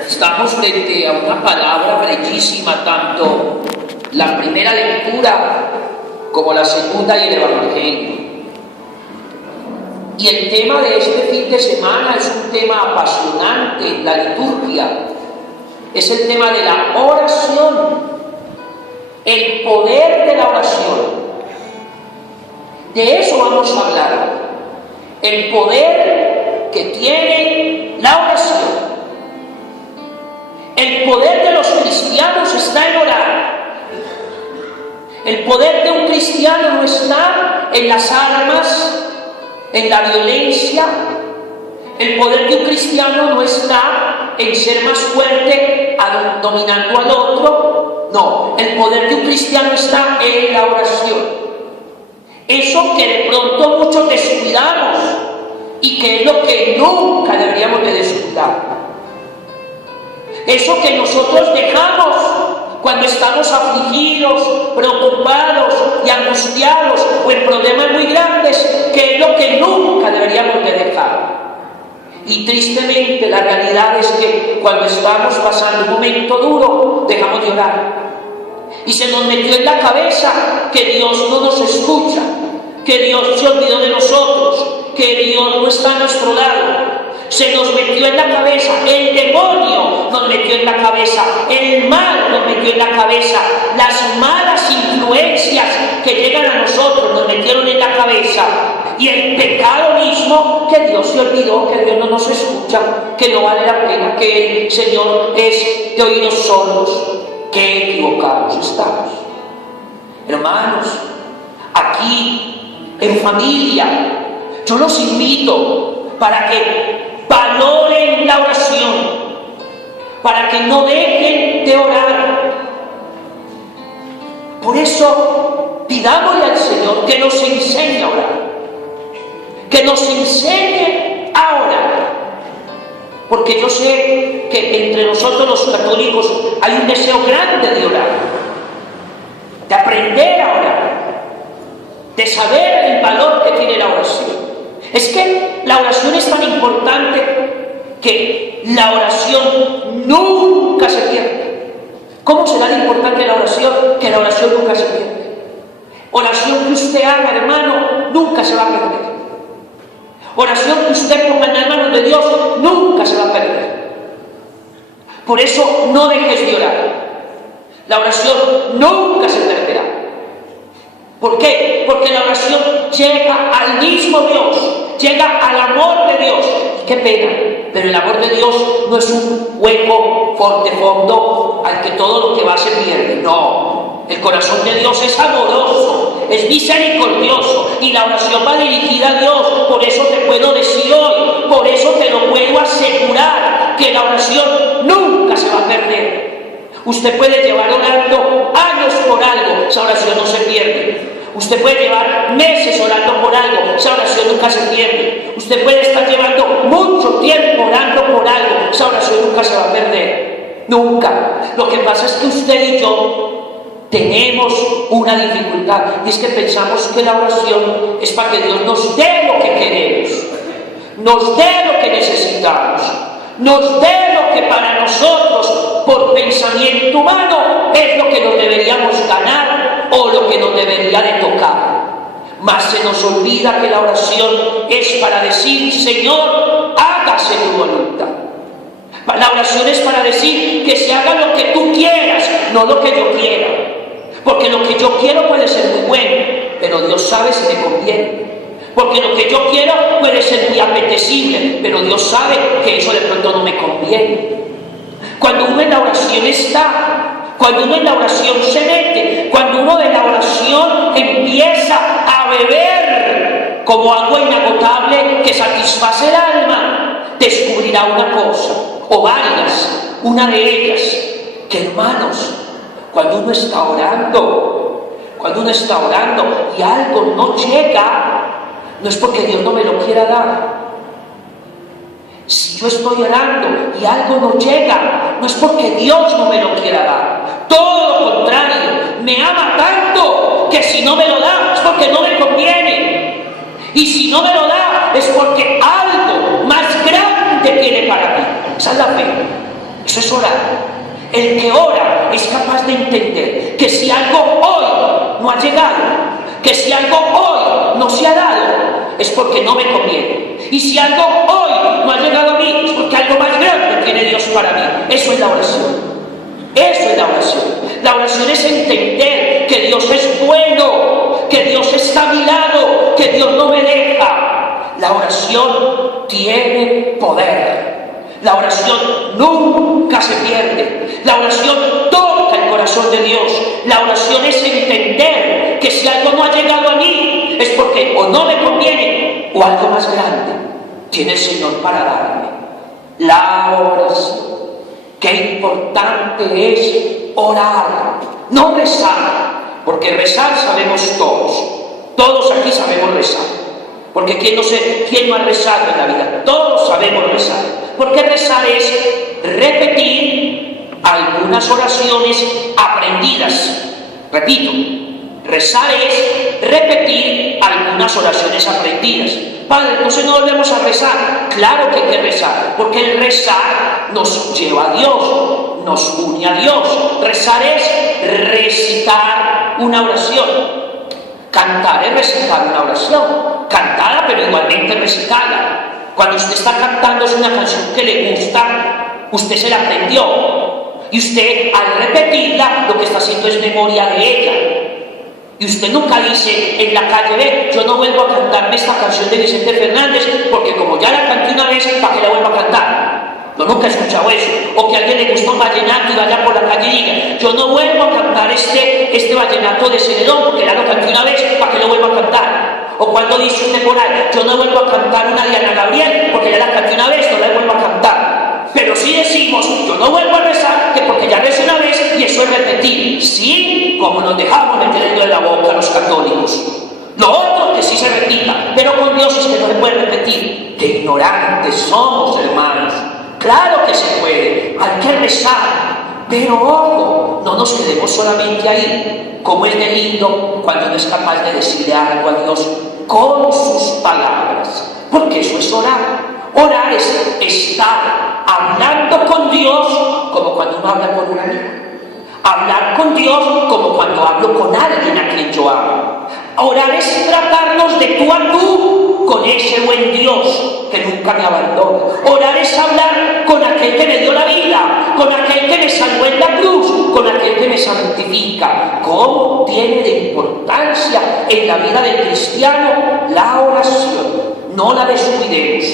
Estamos frente a una palabra bellísima, tanto la primera lectura como la segunda y el Evangelio. Y el tema de este fin de semana es un tema apasionante en la liturgia. Es el tema de la oración, el poder de la oración. De eso vamos a hablar. El poder que tiene la oración. El poder de los cristianos está en orar. El poder de un cristiano no está en las armas, en la violencia. El poder de un cristiano no está en ser más fuerte dominando al otro. No, el poder de un cristiano está en la oración. Eso que de pronto muchos descuidamos y que es lo que nunca deberíamos de descuidar. Eso que nosotros dejamos cuando estamos afligidos, preocupados y angustiados o en problemas muy grandes, que es lo que nunca deberíamos de dejar. Y tristemente la realidad es que cuando estamos pasando un momento duro, dejamos de orar. Y se nos metió en la cabeza que Dios no nos escucha, que Dios se olvidó de nosotros, que Dios no está a nuestro lado. Se nos metió en la cabeza, el demonio nos metió en la cabeza, el mal nos metió en la cabeza, las malas influencias que llegan a nosotros nos metieron en la cabeza, y el pecado mismo, que Dios se olvidó, que Dios no nos escucha, que no vale la pena, que el Señor es de oídos sordos. Qué equivocados estamos. Hermanos, aquí en familia, yo los invito para que valoren la oración, para que no dejen de orar. Por eso pidámosle al Señor que nos enseñe a orar, que nos enseñe a orar, porque yo sé que entre nosotros los católicos hay un deseo grande de orar, de aprender a orar, de saber el valor que tiene la oración. Es que la oración es tan importante que la oración nunca se pierde. ¿Cómo será lo importante de la oración? Que la oración nunca se pierde. Oración que usted haga, hermano, nunca se va a perder. Oración que usted ponga en las manos de Dios nunca se va a perder. Por eso no dejes de orar. La oración nunca se perderá. ¿Por qué? Porque la oración llega al mismo Dios, llega al amor de Dios. Qué pena, pero el amor de Dios no es un hueco de fondo al que todo lo que va se pierde. No, el corazón de Dios es amoroso, es misericordioso, y la oración va dirigida a Dios. Por eso te puedo decir hoy, por eso te lo puedo asegurar, que la oración nunca se va a perder. Usted puede llevar orando años por algo, esa oración no se pierde. Usted puede llevar meses orando por algo, esa oración nunca se pierde. Usted puede estar llevando mucho tiempo orando por algo, esa oración nunca se va a perder. Nunca. Lo que pasa es que usted y yo tenemos una dificultad, y es que pensamos que la oración es para que Dios nos dé lo que queremos, nos dé lo que necesitamos, nos dé lo que para nosotros, por pensamiento humano, es lo que nos deberíamos ganar o lo que nos debería de tocar. Mas se nos olvida que la oración es para decir: Señor, hágase tu voluntad. La oración es para decir que se haga lo que tú quieras, no lo que yo quiera. Porque lo que yo quiero puede ser muy bueno, pero Dios sabe si me conviene. Porque lo que yo quiero puede ser muy apetecible, pero Dios sabe que eso de pronto no me conviene. Cuando uno en la oración está, cuando uno en la oración se mete, cuando uno de la oración empieza a beber como agua inagotable que satisface el alma, descubrirá una cosa, o varias, una de ellas, que hermanos, cuando uno está orando y algo no llega, no es porque Dios no me lo quiera dar. Si yo estoy orando y algo no llega, no es porque Dios no me lo quiera dar. Todo lo contrario, me ama tanto que si no me lo da es porque no me conviene. Y si no me lo da es porque algo más grande tiene para mí. Esa es la fe. Eso es orar. El que ora es capaz de entender que si algo hoy no ha llegado, que si algo hoy no se ha dado, es porque no me conviene. Y si algo hoy no ha llegado a mí, es porque algo más grande tiene Dios para mí. Eso es la oración. Eso es la oración. La oración es entender que Dios es bueno, que Dios está a mi lado, que Dios no me deja. La oración tiene poder. La oración nunca se pierde. La oración toca el corazón de Dios. La oración es entender que si algo no ha llegado a mí es porque o no me conviene o algo más grande tiene el Señor para darme. La oración. Qué importante es orar, no rezar, porque rezar sabemos todos. Todos aquí sabemos rezar. Porque ¿quién no ha rezado en la vida? Todos sabemos rezar. Porque rezar es repetir algunas oraciones aprendidas. Repito, rezar es repetir algunas oraciones aprendidas. Padre, entonces no volvemos a rezar. Claro que hay que rezar, porque el rezar nos lleva a Dios, nos une a Dios. Rezar es recitar una oración. Cantar es recitar una oración, cantada pero igualmente recitada. Cuando usted está cantando es una canción que le gusta, usted se la aprendió y usted al repetirla lo que está haciendo es memoria de ella. Y usted nunca dice en la calle, ve, yo no vuelvo a cantarme esta canción de Vicente Fernández porque como ya la canté una vez, ¿para qué la vuelvo a cantar? Yo nunca he escuchado eso. O que a alguien le gusta un vallenato y vaya por la calle y diga, yo no vuelvo a cantar este vallenato de Celedón porque ya lo canté una vez, ¿para qué lo vuelvo a cantar? O cuando dice usted por ahí, yo no vuelvo a cantar una de Ana Gabriel porque ya la canté una vez, no la vuelvo a cantar. Pero sí decimos, yo no vuelvo a rezar, que porque ya recé una vez, y eso es repetir. Sí, como nos dejamos meter el dedo en la boca los católicos. Lo otro que sí se repita, pero con Dios es que no se puede repetir. Qué ignorantes somos, hermanos. Claro que se puede, hay que rezar, pero ojo, no nos quedemos solamente ahí. Como es de lindo cuando uno es capaz de decirle algo a Dios con sus palabras, porque eso es orar. Orar es estar hablando con Dios como cuando uno habla con un amigo. Hablar con Dios como cuando hablo con alguien a quien yo amo. Orar es tratarnos de tú a tú con ese buen Dios que nunca me abandona. Orar es hablar con aquel que me dio la vida, con aquel que me salvó en la cruz, con aquel que me santifica. ¿Cómo tiene de importancia en la vida del cristiano la oración? No la descuidemos.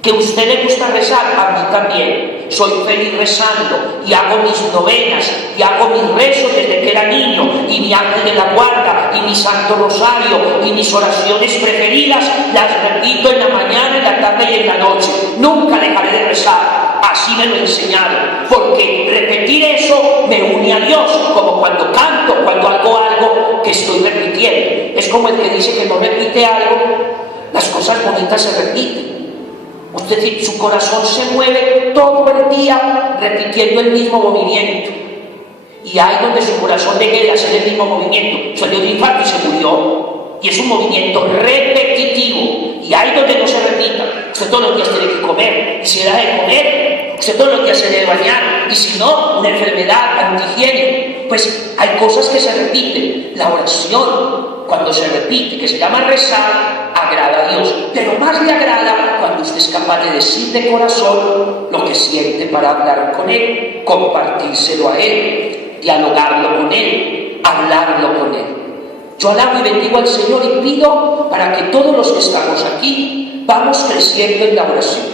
Que a usted le gusta rezar, a mí también. Soy feliz rezando y hago mis novenas y hago mis rezos desde que era niño, y mi ángel de la guarda y mi santo rosario y mis oraciones preferidas las repito en la mañana, en la tarde y en la noche. Nunca dejaré de rezar. Así me lo enseñaron, porque repetir eso me une a Dios, como cuando canto, cuando hago algo que estoy repitiendo. Es como el que dice que no repite algo, las cosas bonitas se repiten. Usted, su corazón se mueve todo el día repitiendo el mismo movimiento. Y ahí donde su corazón deje de hacer el mismo movimiento, salió de infarto y se murió. Y es un movimiento repetitivo. Y ahí donde no se repita, usted todos los días tiene que comer. Y si deja de comer, usted todos los días se debe bañar. Y si no, una enfermedad, antihigiene. Pues hay cosas que se repiten. La oración, cuando se repite, que se llama rezar, agrada a Dios. Pero más le agrada cuando usted es capaz de decir de corazón lo que siente para hablar con Él, compartírselo a Él, dialogarlo con Él, hablarlo con Él. Yo alabo y bendigo al Señor y pido para que todos los que estamos aquí vamos creciendo en la oración.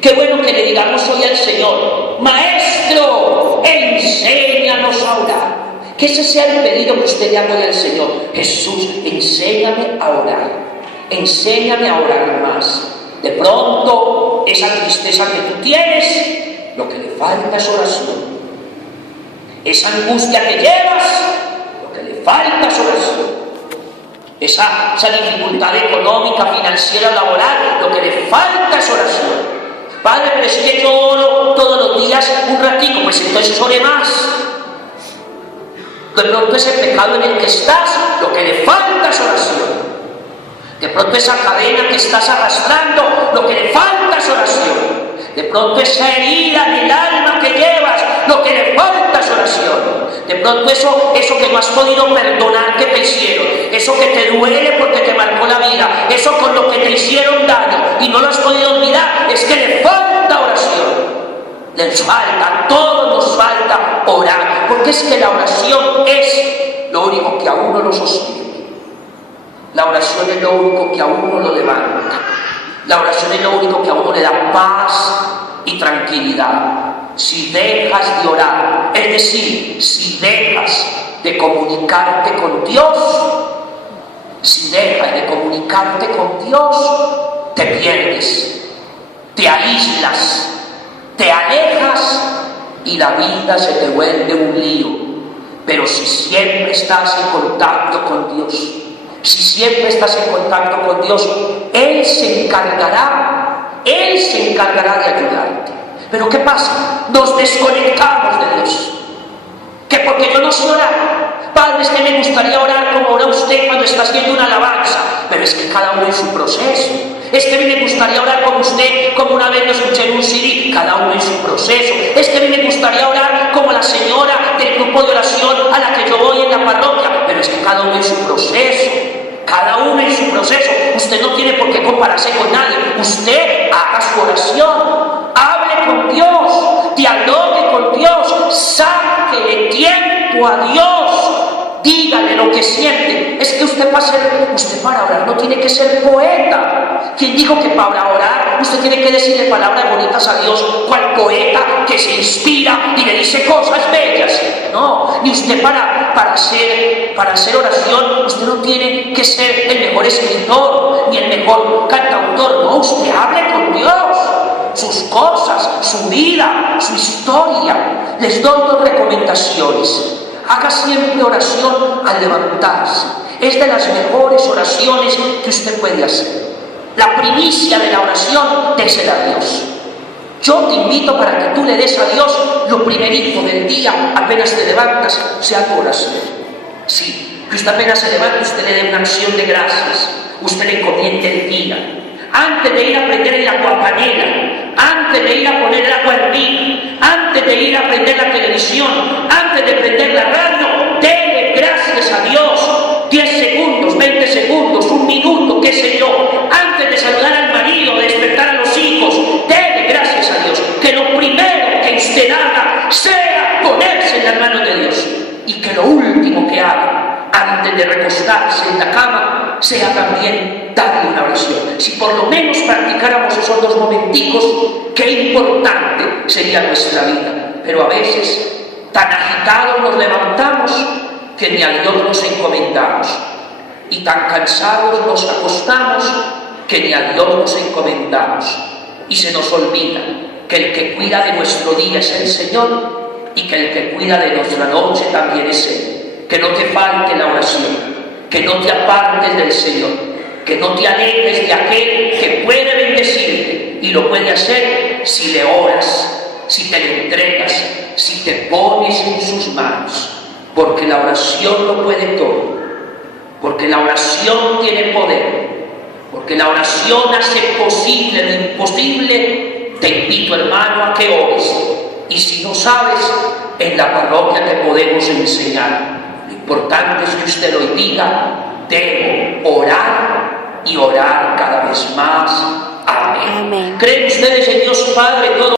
Qué bueno que le digamos hoy al Señor, Maestro, enséñanos a orar. Que ese sea el pedido que usted le haga hoy al Señor. Jesús, enséñame a orar. Enséñame a orar más. De pronto, esa tristeza que tú tienes, lo que le falta es oración. Esa angustia que llevas, lo que le falta es oración. Esa dificultad económica, financiera, laboral, lo que le falta es oración. Padre, pero es que yo oro todos los días un ratico, pues entonces ore más. De pronto ese pecado en el que estás, lo que le falta es oración. De pronto esa cadena que estás arrastrando, lo que le falta es oración. De pronto esa herida en el alma que pronto eso que no has podido perdonar que te hicieron, eso que te duele porque te marcó la vida, eso con lo que te hicieron daño y no lo has podido olvidar, es que le falta oración. Les falta, a todos nos falta orar, porque es que la oración es lo único que a uno lo sostiene. La oración es lo único que a uno lo levanta. La oración es lo único que a uno le da paz y tranquilidad. Si dejas de orar, es decir, si dejas de comunicarte con Dios, si dejas de comunicarte con Dios, te pierdes, te aíslas, te alejas y la vida se te vuelve un lío. Pero si siempre estás en contacto con Dios, si siempre estás en contacto con Dios, Él se encargará de ayudarte. Pero ¿qué pasa? Nos desconectamos de Dios. Que porque yo no sé orar. Padre, es que me gustaría orar como ora usted cuando está haciendo una alabanza. Pero es que cada uno en su proceso. Es que a mí me gustaría orar como usted, como una vez lo escuché en un CD, cada uno en su proceso. Es que a mí me gustaría orar como la señora del grupo de oración a la que yo voy en la parroquia. Pero es que cada uno en su proceso. Cada uno en su proceso. Usted no tiene por qué compararse con nadie. Usted haga su oración. Hable con Dios. Dialogue con Dios. Sáquele tiempo a Dios. Dígale lo que siente. Es que usted para orar no tiene que ser poeta. ¿Quién dijo que para orar usted tiene que decirle palabras bonitas a Dios? ¿Cuál poeta que se inspira y le dice cosas bellas? No, ni usted para hacer oración, usted no tiene que ser el mejor escritor ni el mejor cantautor. No, usted hable con Dios. Sus cosas, su vida, su historia. Les doy 2 recomendaciones. Haga siempre oración al levantarse. Es de las mejores oraciones que usted puede hacer. La primicia de la oración, désela a Dios. Yo te invito para que tú le des a Dios lo primerito del día, apenas te levantas, sea tu oración. Sí, que usted apenas se levante, usted le dé una acción de gracias, usted le encomiende el día. Antes de ir a prender el aguapanela, antes de ir a poner el agua hervir, antes de ir a prender la televisión, antes de prender la radio, dele gracias a Dios. 10 segundos, 20 segundos, 1 minuto, qué sé yo, antes de saludar al marido, de despertar a los hijos, dele gracias a Dios. Que lo primero que usted haga sea ponerse en las manos de Dios. Y que lo último que haga antes de recostarse en la cama sea también darle una oración. Si por lo menos practicáramos esos 2 momenticos, qué importante sería nuestra vida. Pero a veces tan agitados nos levantamos que ni a Dios nos encomendamos, y tan cansados nos acostamos que ni a Dios nos encomendamos, y se nos olvida que el que cuida de nuestro día es el Señor y que el que cuida de nuestra noche también es Él. Que no te falte la oración, que no te apartes del Señor, que no te alejes de aquel que puede bendecirte, y lo puede hacer si le oras, si te le entregas, si te pones en sus manos. Porque la oración lo puede todo, porque la oración tiene poder, porque la oración hace posible lo imposible. Te invito, hermano, a que ores, y si no sabes, en la parroquia te podemos enseñar. Lo importante es que usted hoy diga: debo orar y orar cada vez más. Amén. ¿Creen ustedes en Dios Padre todo?